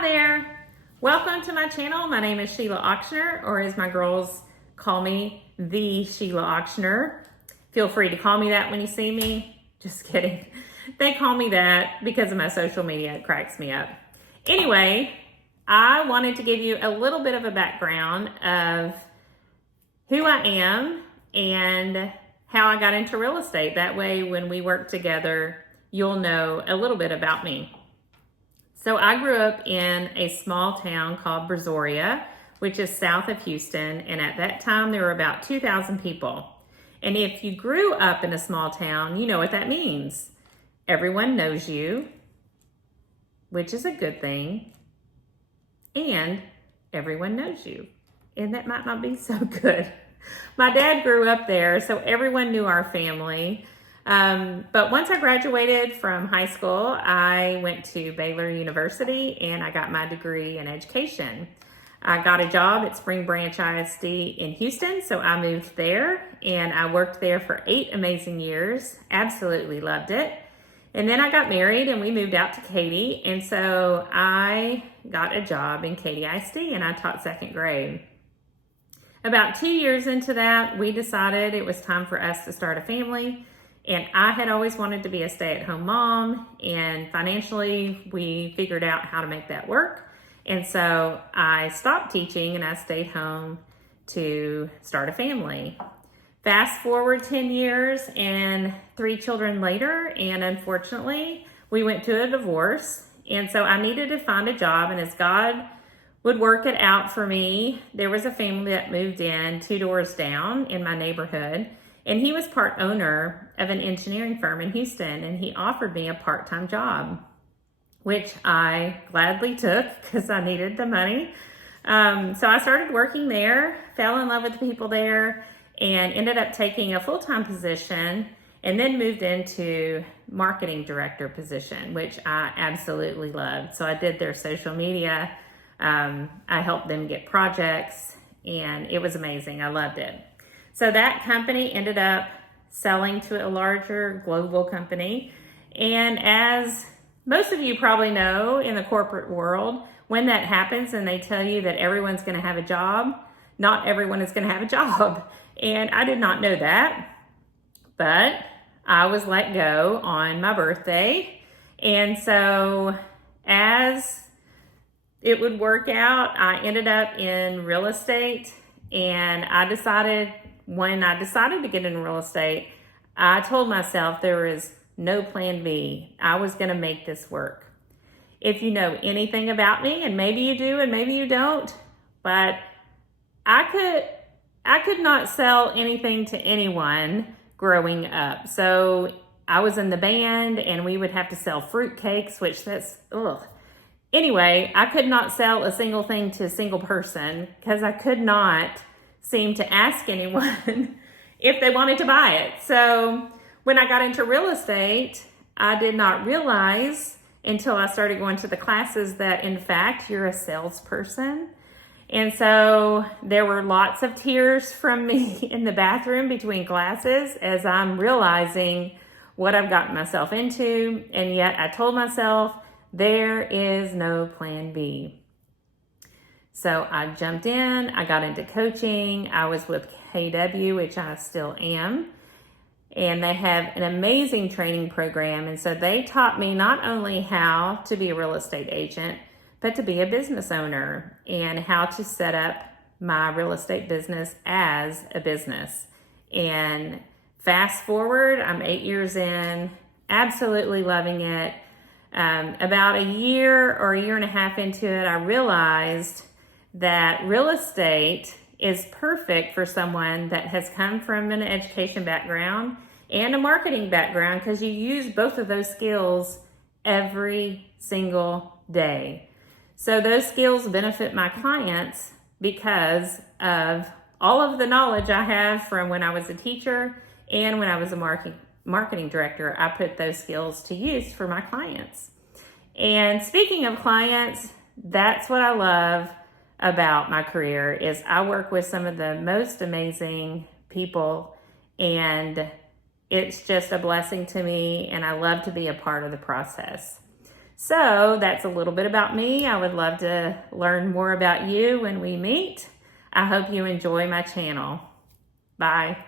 Hi there. Welcome to my channel. My name is Sheila Ochsner, or as my girls call me, the Sheila Ochsner. Feel free to call me that when you see me. Just kidding. They call me that because of my social media. It cracks me up. Anyway, I wanted to give you a little bit of a background of who I am and how I got into real estate. That way, when we work together, you'll know a little bit about me. So I grew up in a small town called Brazoria, which is south of Houston. And at that time, there were about 2,000 people. And if you grew up in a small town, you know what that means. Everyone knows you, which is a good thing. And everyone knows you. And that might not be so good. My dad grew up there, so everyone knew our family. But once I graduated from high school, I went to Baylor University and I got my degree in education. I got a job at Spring Branch ISD in Houston, so I moved there and I worked there for 8 amazing years. Absolutely loved it. And then I got married and we moved out to Katy, and so I got a job in Katy ISD and I taught 2nd grade. About 2 years into that, we decided it was time for us to start a family. And I had always wanted to be a stay-at-home mom, and financially we figured out how to make that work. And so I stopped teaching and I stayed home to start a family. Fast forward 10 years and 3 children later, and unfortunately we went to a divorce. And so I needed to find a job, and as God would work it out for me, there was a family that moved in 2 doors down in my neighborhood. And he was part owner of an engineering firm in Houston, and he offered me a part-time job, which I gladly took because I needed the money. So I started working there, fell in love with the people there, and ended up taking a full-time position, and then moved into marketing director position, which I absolutely loved. So I did their social media. I helped them get projects, and it was amazing. I loved it. So that company ended up selling to a larger global company. And as most of you probably know in the corporate world, when that happens and they tell you that everyone's going to have a job, not everyone is going to have a job. And I did not know that, but I was let go on my birthday. And so as it would work out, I ended up in real estate, and when I decided to get into real estate, I told myself there was no plan B. I was going to make this work. If you know anything about me, and maybe you do and maybe you don't, but I could not sell anything to anyone growing up. So I was in the band and we would have to sell fruit cakes, which that's, ugh. Anyway, I could not sell a single thing to a single person because I could not seem to ask anyone if they wanted to buy it. So when I got into real estate, I did not realize until I started going to the classes that in fact you're a salesperson. And so there were lots of tears from me in the bathroom between classes as I'm realizing what I've gotten myself into. And yet I told myself there is no plan B. So I jumped in, I got into coaching. I was with KW, which I still am. And they have an amazing training program. And so they taught me not only how to be a real estate agent, but to be a business owner and how to set up my real estate business as a business. And fast forward, I'm 8 years in, absolutely loving it. About a year or a year and a half into it, I realized that real estate is perfect for someone that has come from an education background and a marketing background, because you use both of those skills every single day. So those skills benefit my clients because of all of the knowledge I have from when I was a teacher and when I was a marketing director. I put those skills to use for my clients. And speaking of clients, that's what I love about my career is I work with some of the most amazing people, and it's just a blessing to me, and I love to be a part of the process. So that's a little bit about me. I would love to learn more about you when we meet. I hope you enjoy my channel. Bye.